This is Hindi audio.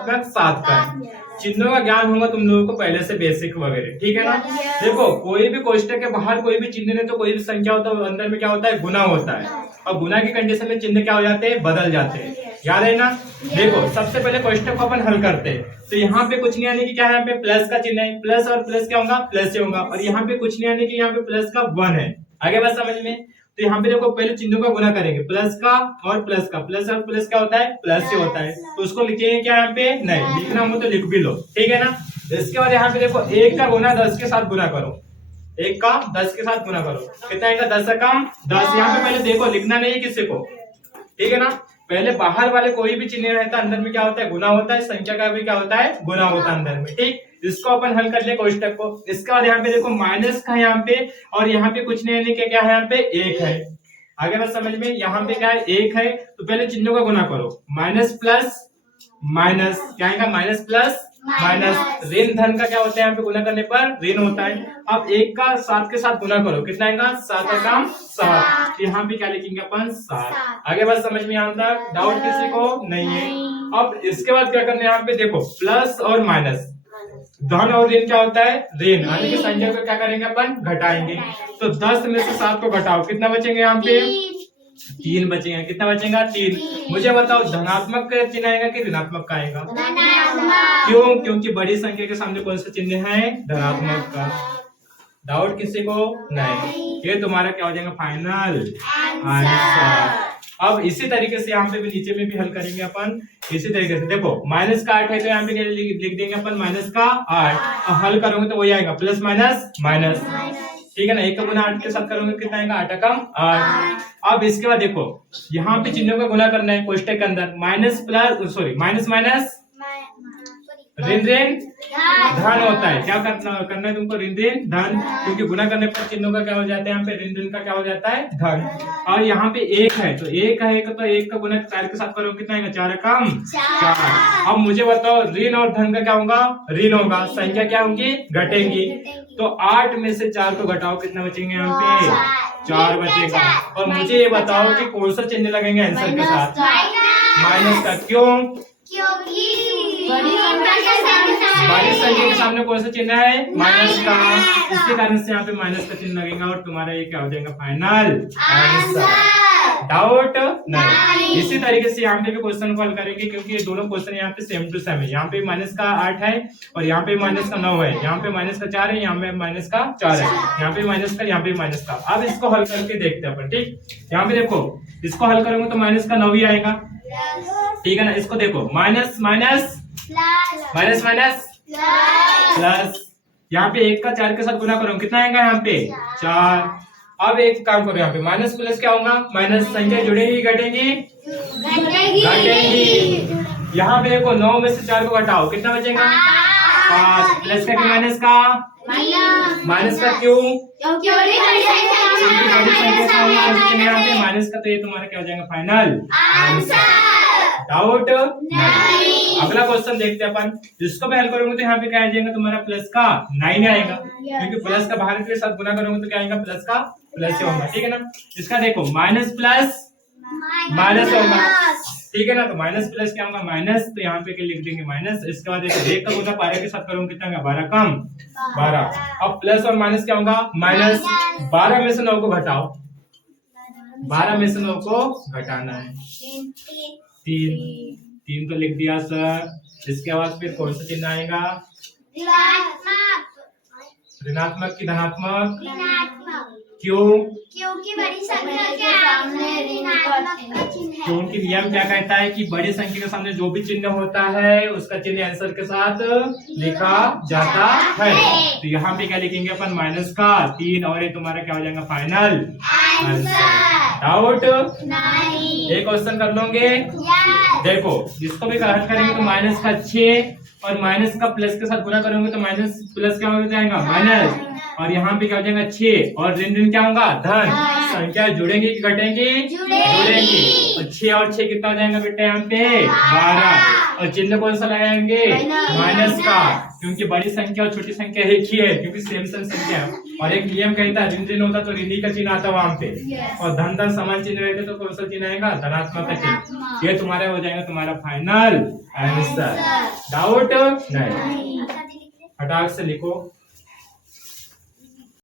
धनात्मक 7 का है। चिन्हों का ज्ञान होगा तुम लोगों को पहले से बेसिक वगैरह, ठीक है ना। देखो कोई भी कोष्टक के बाहर कोई भी चिन्ह नहीं तो कोई भी संख्या होता है, अंदर में क्या होता है, गुना होता है, और गुना की कंडीशन में चिन्ह क्या हो जाते हैं, बदल जाते हैं। याद है ना। देखो सबसे पहले कोष्टक को अपन हल करते हैं, तो यहाँ पे कुछ नहीं आने की क्या है, यहाँ पे प्लस का चिन्ह है, प्लस और प्लस क्या होगा, प्लस से होगा, और यहाँ पे कुछ नहीं आने की, यहाँ पे प्लस का 1 है। आगे बात समझ में। तो यहाँ पे देखो पहले चिन्हों का गुना करेंगे, प्लस का और प्लस का, प्लस और प्लस क्या होता है, प्लस से होता है, तो उसको लिखेंगे क्या, यहाँ पे नहीं लिखना हो तो लिख भी लो, ठीक है ना। इसके बाद यहाँ पे देखो 1 का गुना 10 के साथ गुना करो, 1 का 10 के साथ गुना करो, कितना आएगा, 10 का कम 10। यहाँ पे पहले देखो लिखना नहीं है किसी को, ठीक है ना। पहले बाहर वाले कोई भी चिन्ह रहता है, अंदर में क्या होता है, गुना होता है, संख्या का भी क्या होता है, गुना होता है अंदर में, ठीक। इसको अपन हल कर ले कोष्टक को। इसके बाद यहाँ पे देखो माइनस का यहाँ पे, और यहाँ पे कुछ नहीं है, क्या है, यहाँ पे 1 है। आगे बात समझ में, यहाँ पे क्या है, 1 है, तो पहले चिन्हों का गुना करो, माइनस प्लस माइनस, क्या आएगा, माइनस प्लस माइनस, ऋण धन का क्या होता है, यहाँ पे गुना करने पर ऋण होता है। अब 1 का 7 के साथ गुना करो, कितना आएगा, 7 का काम 7, यहाँ पे क्या लिखेंगे अपन, 7। आगे बात समझ में यहाँ तक, डाउट किसी को नहीं है। अब इसके बाद क्या करना है, यहाँ पे देखो प्लस और माइनस, धन और ऋण क्या होता है, ऋण, यानी कि संख्या को क्या करेंगे अपन, घटाएंगे। तो 10 में से 7 को घटाओ, कितना बचेंगे, यहाँ पे 3 बचेंगे, कितना बचेगा, 3। मुझे बताओ धनात्मक का चिन्ह आएगा कि ऋणात्मक का आएगा, क्यों, क्योंकि बड़ी संख्या के सामने कौन सा चिन्ह है, धनात्मक का। डाउट किसी को नहीं, ये तुम्हारा क्या हो जाएगा, फाइनल आंसर। अब इसी तरीके से यहाँ पे भी नीचे में भी हल करेंगे अपन इसी तरीके से। देखो माइनस का 8 है, तो यहाँ पे लिख देंगे अपन माइनस का 8, और हल करोगे तो वही आएगा, प्लस माइनस माइनस, ठीक है ना। 1 का गुना 8 के साथ करोगे कितना आएगा, 8 का कम 8। अब इसके बाद देखो यहाँ पे चिन्हों का गुना करना है कोष्टक के अंदर, minus plus sorry minus minus ऋण ऋण धन होता है, क्या करना है तुमको, ऋण ऋण धन, क्योंकि गुना करने पर चिन्हों का क्या हो जाता है, यहाँ पे ऋण ऋण का क्या हो जाता है, धन। और यहाँ पे 1 है, तो 1 है, तो 1 का गुना 4 के साथ करो, कितना आएगा, 4 कम 4। अब मुझे बताओ ऋण और धन का क्या होगा, ऋण होगा, संख्या क्या होंगी, घटेंगी। तो 8 में से 4 को घटाओ, कितना बचेंगे, यहाँ पे 4 बचेगा। और मुझे ये बताओ कि कौन सा चिन्ह लगेंगे आंसर के साथ, माइनस का, क्यों, बड़ी संख्या के सामने कौन सा चिन्ह है, माइनस का, इसके कारण से यहाँ पे माइनस का चिन्ह लगेगा, और तुम्हारा ये क्या हो जाएगा, फाइनल आंसर। डाउट नहीं। इसी तरीके से यहाँ पे भी क्वेश्चन को हल करेंगे, क्योंकि ये दोनों क्वेश्चन यहाँ पे सेम टू सेम है। यहाँ पे माइनस का 8 है, और यहाँ पे माइनस का 9 है, यहाँ पे माइनस का 4 है, यहाँ पे माइनस का 4 है, यहाँ पे माइनस का, यहाँ पे माइनस का। अब इसको हल करके देखते हैं अपन, ठीक। यहाँ पे देखो इसको हल करेंगे तो माइनस का 9 ही आएगा, ठीक है ना। इसको देखो minus minus minus minus plus, यहाँ पे 1 का 4 के साथ गुना करो, कितना आएगा, यहाँ पे 4। अब एक काम करो, यहाँ पे माइनस प्लस क्या होगा, माइनस, संख्या जुड़ेगी घटेंगी, घटेंगी। यहाँ पे देखो 9 में से 4 को घटाओ, कितना बचेगा, 5। प्लस का कि माइनस का, माइनस का क्यों, क्योंकि बड़ी संख्या यहाँ पे माइनस का, तो ये तुम्हारा क्या हो जाएगा, फाइनल आंसर। डाउट नहीं। अगला क्वेश्चन देखते हैं अपन, जिसको भी हल करोगे तो यहाँ पे क्या आ जाएगा, तुम्हारा प्लस का 9 आएगा, क्योंकि प्लस का बाहर के साथ गुना करोगे तो क्या आएगा, प्लस का प्लस से होगा, ठीक है ना। इसका देखो माइनस प्लस माइनस होगा, ठीक है ना। तो माइनस प्लस क्या होगा, माइनस, तो यहाँ पे लिख देंगे माइनस। इसके बाद देखो 1 का गुना 12 के साथ करोगे कितना होगा, 12 कम 12। अब प्लस और माइनस क्या होगा, माइनस। 12 में से 9 को घटाओ, 12 में से 9 को घटाना है, 3 तो लिख दिया सर। इसके बाद फिर कौन सा चिन्ह आएगा, ऋणात्मक की धनात्मक, क्यों, क्योंकि बड़ी संख्या के सामने ऋणात्मक का चिन्ह है। क्योंकि नियम क्या कहता है कि बड़ी संख्या के सामने जो भी चिन्ह होता है उसका चिन्ह आंसर के साथ लिखा जाता है। तो यहाँ पे क्या लिखेंगे अपन, माइनस का 3, और ये तुम्हारा क्या हो जाएगा, फाइनल आंसर। डाउट नहीं। एक क्वेश्चन कर लोगे, देखो जिसको भी हल करेंगे तो माइनस का 6, और माइनस का प्लस के साथ गुना करोगे तो माइनस प्लस क्या हो जाएगा, माइनस, और यहाँ पे क्या हो जाएगा 6, और ऋण ऋण क्या होगा, धन। संख्या जुड़ेंगी कि घटेंगी, जुड़ेंगी। तो 6 और 6 कितना हो जाएगा बेटा, यहाँ पे 12, और चिन्ह कौन सा लगाएंगे? माइनस का, क्योंकि बड़ी संख्या और छोटी संख्या एक ही है, क्योंकि सेम संख्या है। और एक नियम कहता है ऋण ऋण होता तो ऋणी का चिन्ह आता वहां पे, और धन धन समान चिन्ह रहते तो कौन सा चिन्ह आएगा? धनात्मक का चिन्ह। ये तुम्हारा हो जाएगा तुम्हारा फाइनल आंसर। डाउट नहीं, फटाक से लिखो।